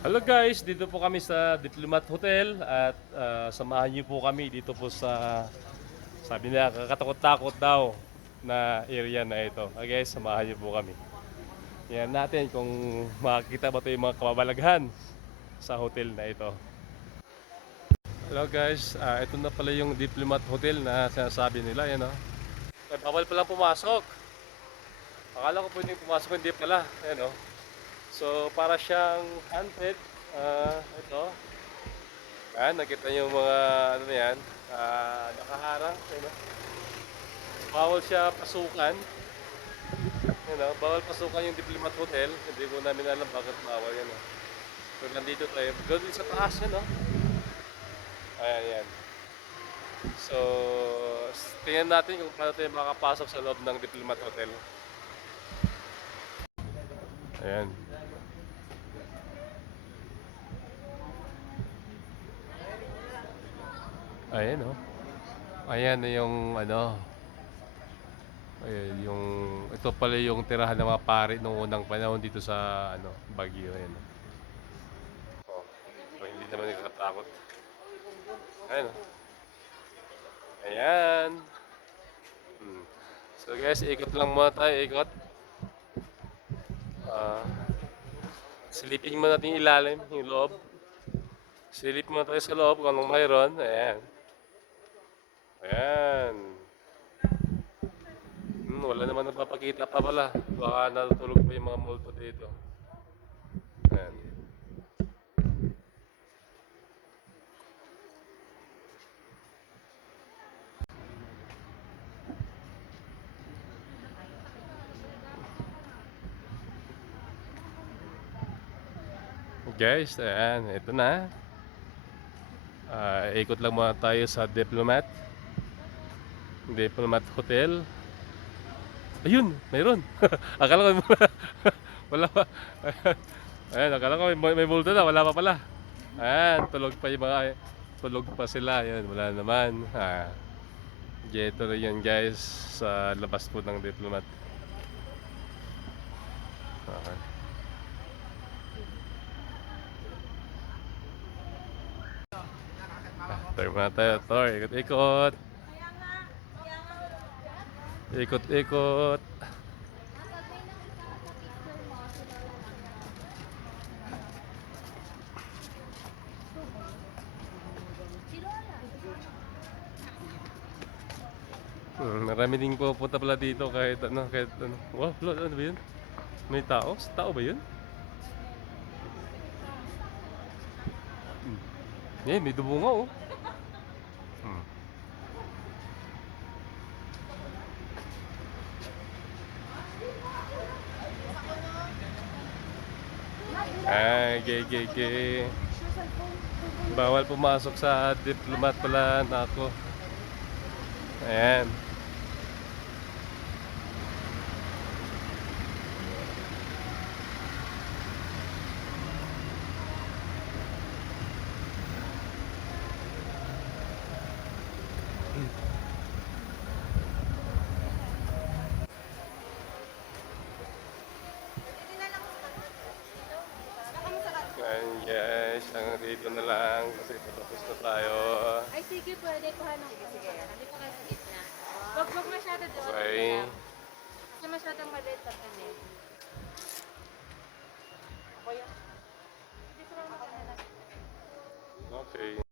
Hello guys, dito po kami sa Diplomat Hotel at samahan niyo po kami dito po sa sabi nila kakatakot-takot daw na area na ito. Okay, guys, samahan niyo po kami. Yan natin kung makikita ba ito yung mga kababalaghan sa hotel na ito. Hello guys, ito na pala yung Diplomat Hotel na sinasabi nila. Yan o. Bawal palang pumasok. Akala ko pwedeng pumasok, hindi pala. Yan o. So para siyang haunted. Ito. Nakita niyo yung mga ano na yan, nakaharang, bawal siya pasukan, bawal pasukan yung Diplomat Hotel, hindi ko namin alam bakit bawal yan. So nandito tayo, doon din sa taas yan, no? Ayan, yan. So, tingnan natin kung paano tayo makapasok sa loob ng Diplomat Hotel. Ayan. Ayan, oh. Ayan na yung ano. Ayan, yung ito pala yung tirahan ng mga pari nung unang panahon dito sa ano, Baguio. Ayan. Oh. So, hindi naman nakatakot. Ayan, oh. Ayan. So guys, ikot lang muna tayo, ikot. Ah, silipin muna natin yung ilalim, yung loob. Silip muna tayo sa loob kung anong mayroon. Ayan. Ayan. Wala naman nagpapakita pa pala. Baka natutulog pa yung mga multo dito. Ayan. Guys, ayan, ito na. Ikot lang muna tayo sa Diplomat Hotel. Ayun, mayroon. Akala ko wala pa. Ayan, akala ko may multo na, wala pa pala. Ayan, tulog pa sila. Ayan, wala naman. Geto na yan guys sa labas po ng Diplomat. Okay. Tayo muna tayo, Tor. Ikot-ikot. Ikot-ikot. Marami ding pupunta pala dito kahit ano. Wow, ano ba yun? May tao? Tao ba yun? May dubo nga oh. Gay. Bawal pumasok sa Diplomat pala na ako. Ayan. Ayan guys, hanggang dito na lang kasi patapos na tayo. Ay sige, pwede kuha ng sige. Hindi pa kayo sa gitna. Wag masyado doon. Okay. Kasi masyadong maliit ang kanya. Okay.